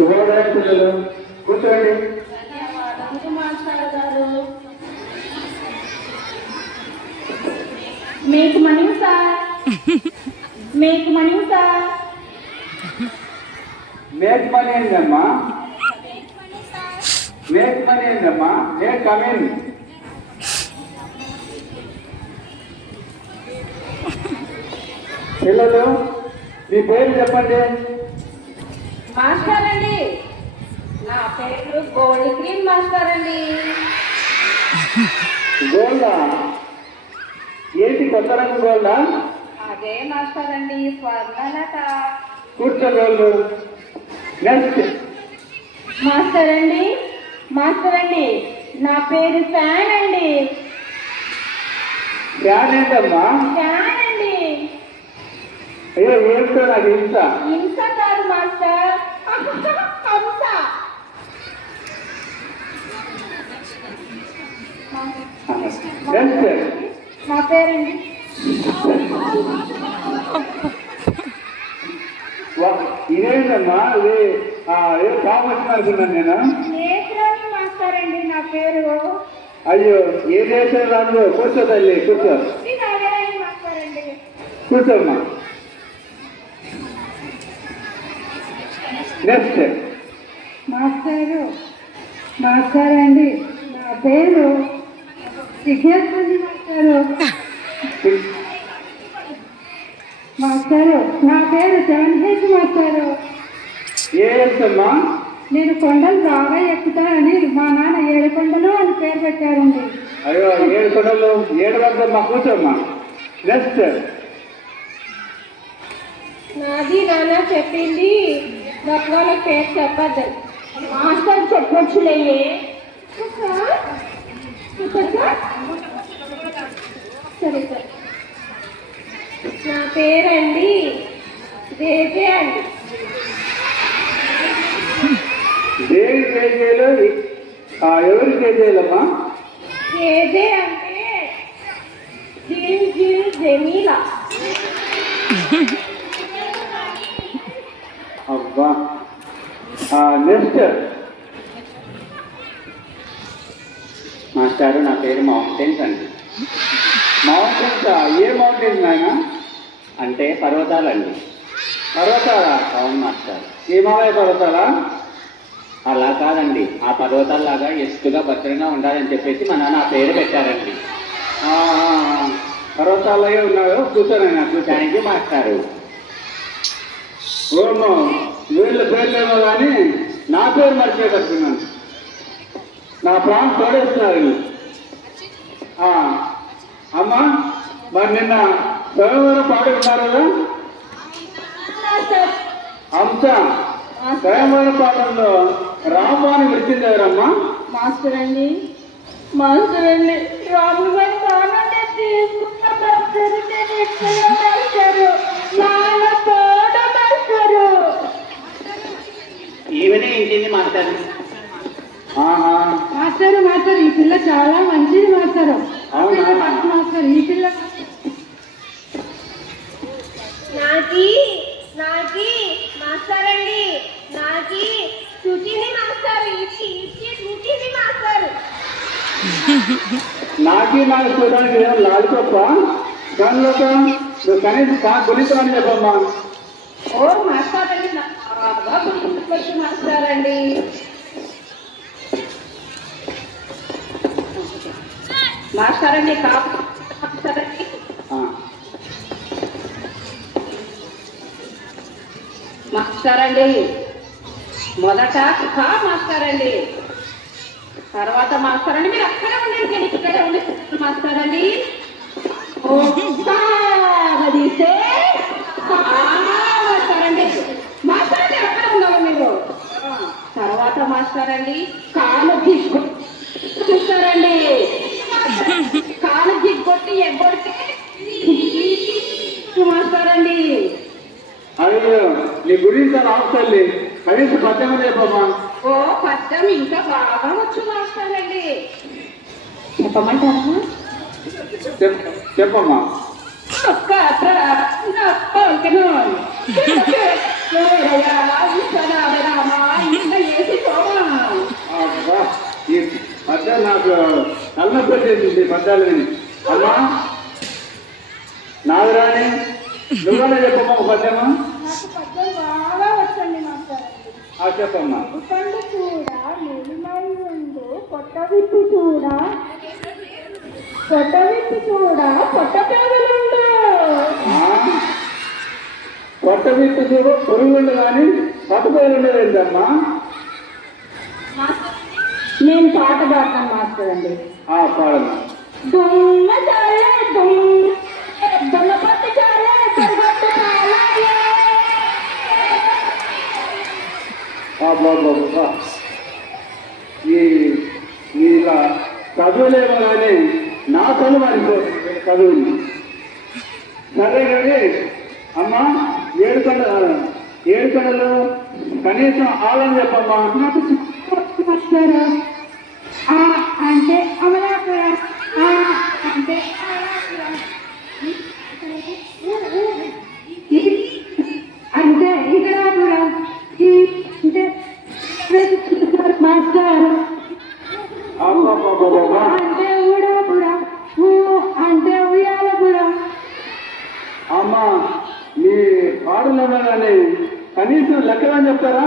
శుభోదయం పిల్లలు, కూర్చోండి. మీకు మనీ సార్, మీకు మనీ సార్. మేక్ మనీ ఏందమ్మా? మేక్ మనీ ఏందమ్మా? Make come in. పిల్లలు మీ పేరు చెప్పండి. మాస్టర్ అండి, నా పేరు గోల్డ్ క్రీమ్ మాస్టర్ అండి. గోల్డా? ఏంటి కొత్త రంగు గోల్డా? అదే మాస్టర్ అండి, స్వర్ణలత. కూర్చో గోల్డ్. నెక్స్ట్. మాస్టర్ అండి, మాస్టర్ అండి, నా పేరు ఫ్యాన్ అండి. ఫ్యాన్ ఏంటమ్మా? ఫ్యాన్ అండి. అయ్యో ఏంటో నాకు హింస. హింస కాదు మాస్టర్, హంస. నెక్స్ట్. నా పేరండి. ఇదేంటమ్మా? ఇది ఏ కామర్స్ అనుకున్నాను నేను. నేత్రాన్ని మాస్టర్ అండి నా పేరు. అయ్యో ఏ దేశం రాదు. కూర్చో తల్లి, కూర్చో. మాస్టర్ అండి. కూర్చోమ్మా. నెక్స్ట్. మాస్టారు, మాస్టర్ అండి, నా పేరు విజయశ్రీ మాస్టారు. మాస్టారు, నా పేరు జగన్హేష్ మాస్టారు. ఏమ్మా? నేను కొండలు బాగా ఎక్కుతానని మా నాన్న 7 కొండలు అని పేరు పెట్టారండి. అయ్యో 7 కొండలు 7 వద్దమ్మా, కూర్చోమ్మా. నెక్స్ట్. నాది నాన్న చెప్పింది వాళ్ళ పేరు చెప్పద్దు. మాస్టర్ చెప్పొచ్చులే. సరే సరే. నా పేరండి దేవే అండి. దేవి కేజీలు ఎవరి కేజీలమ్మా? దేవే అంటే జిల్ జిల్ జమీలా. అబ్బా. నెక్స్ట్. మాస్టారు, నా పేరు మౌంటైన్స్ అండి. మౌంటైన్స్? ఏ మౌంటైన్స్ నాయన? అంటే పర్వతాలండి. పర్వతాలా? అవును మాస్టర్. హిమాలయ పర్వతాలా? అలా కాదండి, ఆ పర్వతాల్లాగా ఎత్తుగా భద్రంగా ఉండాలని చెప్పేసి మా నాన్న ఆ పేరు పెట్టారండి. పర్వతాలే ఉన్నాయో కూర్చోనైనా. థ్యాంక్ యూ మాస్టారు. ఓమో వీళ్ళ పేర్లేమో కానీ నా పేరు మర్చిపోతున్నాను. నా ప్రాణం తోడేస్తున్నారు. అమ్మా మరి నిన్న స్వయంవరం పాడుకున్నారు కదా హంస. స్వయంవరం పాఠంలో రామాని వచ్చింది ఎవరమ్మా? మాస్టర్ అండి, మాస్టర్ అండి, రాములు గారు బాగానే తీసుకున్న మాస్టర్ నేను ఎక్కడ మాస్టారు నాన్న తోడ మాస్టారు. ఈవెనే ఇంటింది మాస్టర్. మాస్టారు మాస్టర్, ఈ పిల్ల చాలా మంచిది మాస్టారు. అవునా? మాస్టర్ ఈ పిల్ల నాకి నాకి మాస్టర్ అండి, నాకి శృతిని మాస్టర్. ఇచ్చి శృతిని మాస్టర్. నాకు చూడడానికి ఏం లాలిపప్ప దానిలో నువ్వు కనీసం గుణించమని చెప్పమ్మా. ఓ మాస్టర్ అండి, బాగా గుర్తుకొచ్చి మాస్టర్ అండి. మాస్టర్ అండి మాస్టర్ అండి. మాస్టర్ అండి, మొదట కా మాస్టర్ అండి, తర్వాత మాస్టర్ అండి. మీరు అక్కడే ఉండండి, నేను ఇక్కడే ఉండి మాస్టర్ అండి. తీస్తే మాస్టర్ అండి, మాస్టర్ అండి అక్కడ ఉన్నారు మీరు. తర్వాత మాస్టర్ అండి కాళ్ళు చూస్తారండి. కాలు జిగ్గొట్టి ఎగ్గొడితే మాస్టర్ అండి. అయ్యో నీ గురించి అవసరం కనీసం పద్యం చెప్పమ్మా. ఓ పద్యం ఇంకా బాగా వచ్చు మాస్టర్ అండి. చెప్పమంటారా? చెప్పమ్మా. ఓరయ్యా, విశ్వనాథ రామ, ఇంత ఏసి తోమా. అబ్బా, ఈ పద్యాలు నాకు తలనొప్పి వచ్చేసింది పద్యాలు విని. అమ్మా నాగరాణి, నువ్వనే చెప్పమ్మా ఒక పద్యమా? నాకు పద్యం బాగా వచ్చండి మాస్టారండి. చెప్పమ్మా. ఉప్పండు చూడ నిలిమై ఉండు పొట్ట విప్పి చూడ పొట్ట పేదలుండు. పొట్ట విత్తు చూడు పురుగుండు కానీ పట్టుకోలు ఉండలేదమ్మా. నేను పాట పాడతాను మాస్టరండి. పాడమ్మా. దొంగ చాలే దొంగ పట్టు చాలే దొంగట్టు చాలే. బాబా, ఇలా చదువులేమో కానీ నా చదువు అనిపోతుంది చదువుని. సరే కానీ అమ్మా, ఏడుకొండలు కనీసం ఆలని చెప్పమ్మా. నాకు మాస్టారు అంటే అమలాపుర అంటే అంటే ఇకడాపుర అంటే మాస్టర్ అంటే ఊడాపుర అంటే ఉయ్యాలపుర. అమ్మా, మీ పాటలు కానీ కనీసం లెక్కలని చెప్తారా?